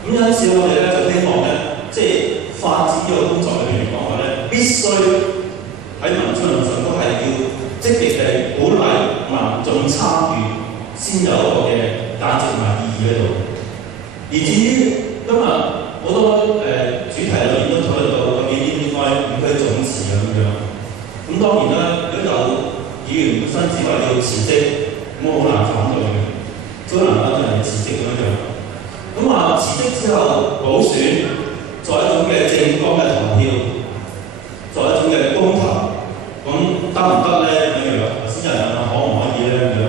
咁因此我哋咧就希望咧，即係發展呢個工作裏面嚟講話咧，必須喺民主論上都係要積極地鼓勵民眾參與，先有一個嘅價值同埋意義喺度。而至於今日好多主題裏面都討論到究竟應該點去總辭咁樣。咁當然啦，如果有議員本身只話要辭職，咁我好難反對嘅，都難得人哋辭職咁樣。咁話辭職之後補選，作為一種嘅政綱嘅投票，作為一種嘅公投，咁得唔得咧？咁樣先有人問可唔可以咧？咁樣，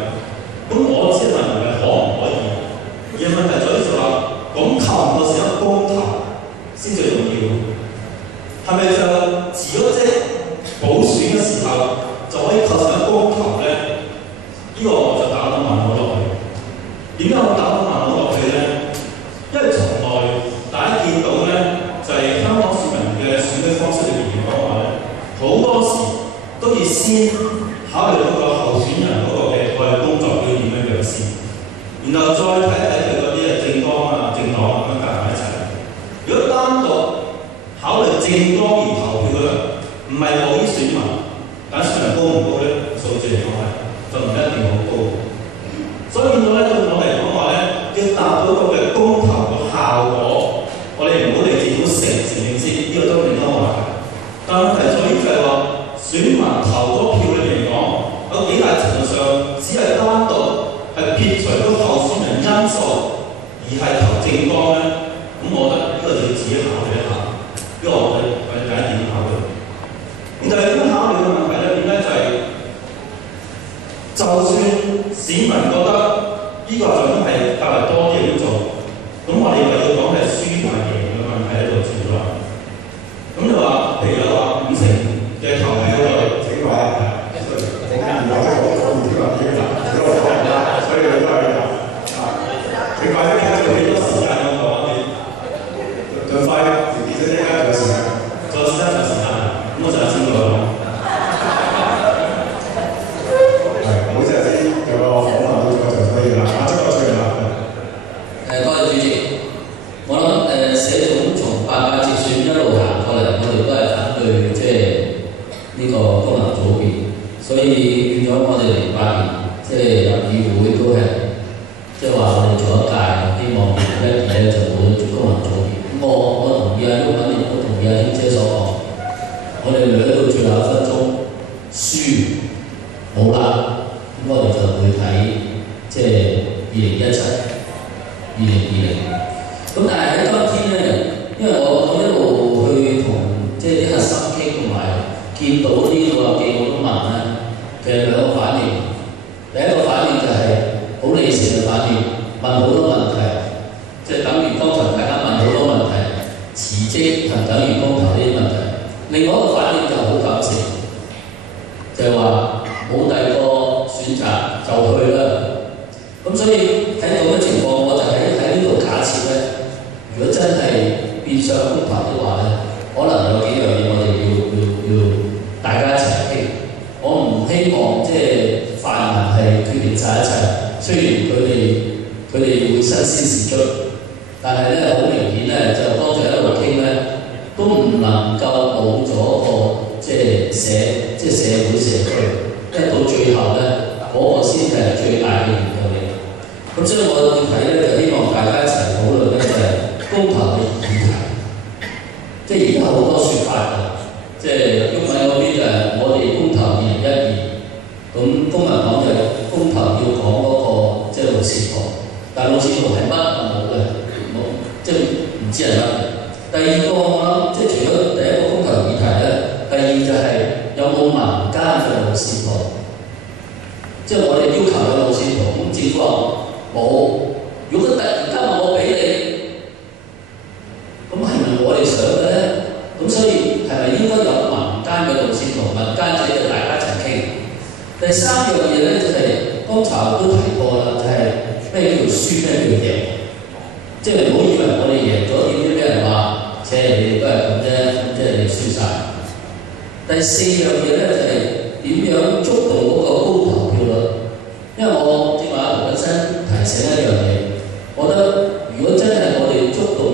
咁我只係問係可唔可以，而問題在於就話，咁投唔到時候公投先最重要，係咪就辭咗職補選嘅時候就可以構成一公投咧？呢個我就打到問號落去。點解我打到問號落去咧？因為從來大家見到咧，就係、香港市民嘅選舉方式裏面嚟講話咧，好多時都要先考慮嗰個候選人嗰個嘅工作要點樣先，然後再睇睇佢嗰啲政綱啊、政黨咁樣加埋一齊。如果單獨考慮政綱而投票嘅，唔係某啲選民，揀選民高唔高咧？數字嚟講係就唔一定好高。所以變咗咧，對我嚟講話咧，要達到嗰個嘅公投嘅效果，我哋唔好理政府承唔承認先，呢個都另一個話題。但問題在於就係話，選民投嗰票裏面嚟講，有幾大程度上只係單獨係撇除咗候選人因素，而係投政綱咧。咁我覺得呢個就要自己考慮一下，因為我哋第一點考慮。咁就係點考慮嘅問題咧？點咧就係、就算市民覺得呢個就係較為多啲嘢做，咁我哋為咗講係輸埋贏嘅問題喺度住啦。咁就話，譬如有話50%嘅投票率，請話我間唔有即係我講唔知話點啦，所以你都係請快啲，睇住幾多時間我講你，盡快自己即刻有時間，再時間就時間，咁我就先講。好似係先有個訪問到咗就可以啦，即刻出嚟啦。多謝主席。我諗社總從8屆直選一路行過嚟，我哋都係反對即係呢個功能組別，所以變咗我哋08年即係入議會都係即係話我哋做一屆，希望2012咧就冇咗功能組別。咁我同意啊，毓民亦都同意啊，英姐所講，我哋兩到最後1分鐘輸冇啦，咁我哋就會睇即係2017、2020。咁但係喺今天咧，因為我一路去同即係啲核心傾，同埋見到啲老友記我都問咧，其實兩個反應。第一個反應就係好理性嘅反應，問好多問題，即係等於剛才大家問好多問題，辭職係等於公投呢啲問題。另外一個反應就好感性，就係話冇第二個選擇就去啦。咁所以喺咁嘅情況，我就喺呢度假設咧。如果真係變相公投的話咧，可能有幾樣嘢我哋要大家一齊傾。我唔希望即係泛民係決定晒一切，雖然佢哋會身先士卒，但係咧好明顯咧，就當在一路傾咧，都唔能夠冇咗個即係社會社區，因為到最後咧嗰個先係最大嘅影響力。咁所以我要睇咧，就希望大家一齊討論咧，就係公投嘅議題。即係而家好多説法㗎，即係毓民嗰邊就係我哋公投2012，咁公民黨就公投要講嗰個即係路線圖，但係路線圖係乜冇嘅，冇即係唔知係乜。第二個我諗，即係除咗第一個公投議題咧，第二就係有冇民間嘅路線圖。即係我哋要求嘅路線圖，咁政府話冇。如果佢突然間話我俾你，咁係咪我哋想嘅咧？咁所以係咪應該有民間嘅路線圖？民間仔就大家一齊傾。第三樣嘢咧就係剛才都提過啦，就係咩叫輸咩叫贏。即係唔好以為我哋贏咗點知俾人話，你哋都係咁啫，咁即係你輸晒。第四樣嘢咧就係點樣觸動嗰個高投票率。因為我正話涂謹申提醒一樣嘢，我覺得如果真係我哋觸動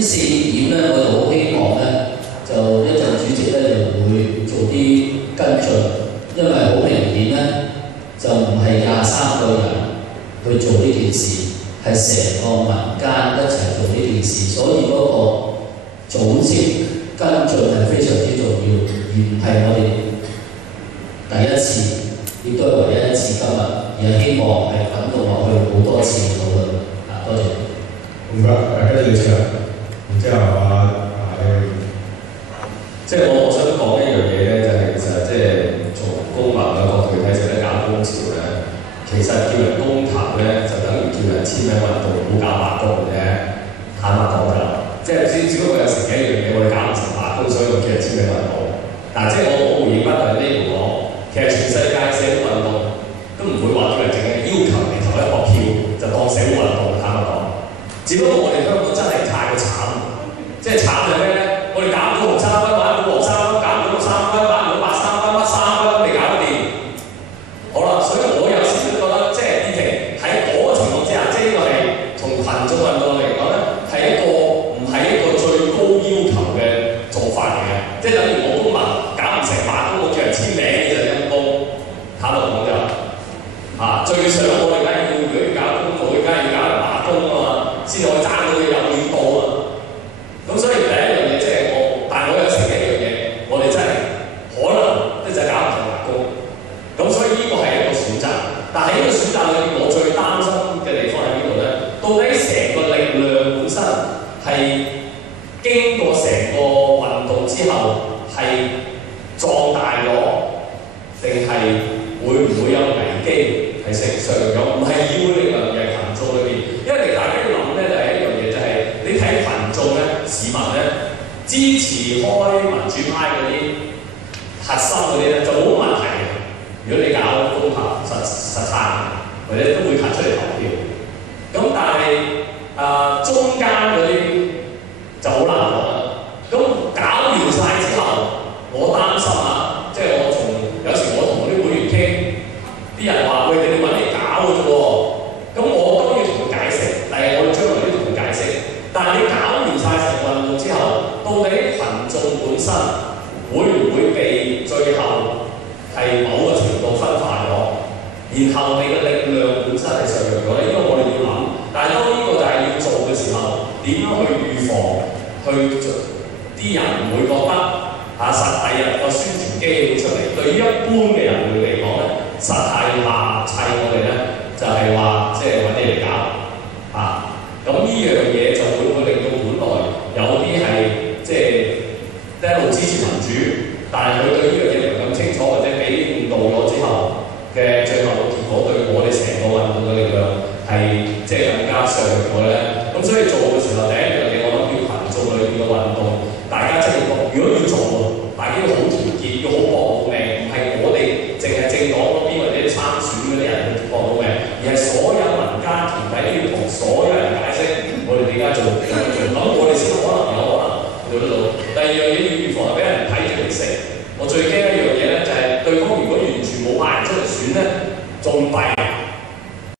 呢4點咧，我就好希望咧，就一陣主席咧就會做啲跟進，因為好明顯咧，就唔係23個人去做呢件事，係成個民間一齊做呢件事，所以嗰個組織跟進係非常之重要，而唔係我哋第一次，亦都係唯一一次今日，而係希望係滾動落去好多次討論。多謝。唔該，跟住上，然之後即係我想講一樣嘢咧，就係其實即係從公民嘅角度睇，成日搞工潮咧，其實叫人公投咧，就等於叫人簽名運動，唔好搞罷工嘅啫。坦白講就，即係只不過有時幾樣嘢我哋搞唔成罷工，所以我叫人簽名運動。但係即係我回應翻嚟呢度講，其實全世界社會運動都唔會話叫人淨係要求你投一個票就當社會運動。坦白講，只不過我哋香港真係太過慘，即係慘係咩咧？我哋搞唔到紅衫軍，玩唔到黃衫軍，搞唔到綠衫軍，玩唔到白衫軍，乜衫軍都未搞得掂。好啦，所以我有時都覺得，即係呢期喺嗰個情況之下，即係呢個係從群眾運動嚟講咧，係一個唔係一個最高要求嘅做法嚟嘅。即係等於我公民搞唔成罷工，我叫人簽名呢就陰功。坦白講就最想我哋梗係要，如果要搞工會，梗係要搞人罷工啊嘛，先可以爭到佢有料到啊。咁所以第一樣嘢即係但係我又承認一樣嘢，我哋真係可能一直搞唔成罷工。咁所以呢個係一個選擇，但係呢個選擇裏面，我最擔心嘅地方喺邊度咧？到底成個力量本身係經過成個運動之後係壯大咗，定係會唔會有危機係成上咗？唔係議會力量，而係群眾裏邊。因為大家要諗咧，就係一樣嘢，就係你睇群眾咧，市民咧支持開民主派嗰啲核心嗰啲咧，就冇問題嘅。如果你搞公投實撐，或者都會提出嚟投票。咁但係中間嗰啲就好難講啦。咁搞完晒之後，我擔心即係有時我同啲會員傾，啲人話：喂，你哋揾啲搞嘅啫喎。咁我當然同佢解釋，但係我哋將來都同佢解釋。但係你搞完晒成運動之後，到底群眾本身會唔會被最後係某個程度分化咗？然後你嘅力量本身係削弱咗咧？因為我哋要諗。但係當呢個就係要做嘅時候，點樣去預防？去啲人唔會覺得實第日個宣傳機會出嚟，對於一般嘅人嚟講咧，實係話砌我哋咧，就係話即係揾啲嚟搞咁呢樣嘢就會令到本來有啲係即係一路支持民主，但係佢對呢樣嘢唔係咁清楚，或者俾誤導咗之後嘅最後嘅結果，對我哋成個運動嘅力量係即係更加削弱咗咧。咁所以做嘅時候，第一樣嘢我諗要群眾裏邊嘅運動，大家即係如果要做，大家要好團結，要好搏命，唔係我哋淨係政黨嗰邊或者參選嗰啲人去搏到命，而係所有民間團體都要同所有人解釋，我哋點解做咁樣做，咁我哋先可能有可能做得到。第二樣嘢要預防係俾人睇住嚟食。我最驚一樣嘢咧，就係對方如果完全冇派人出嚟選咧，仲弊。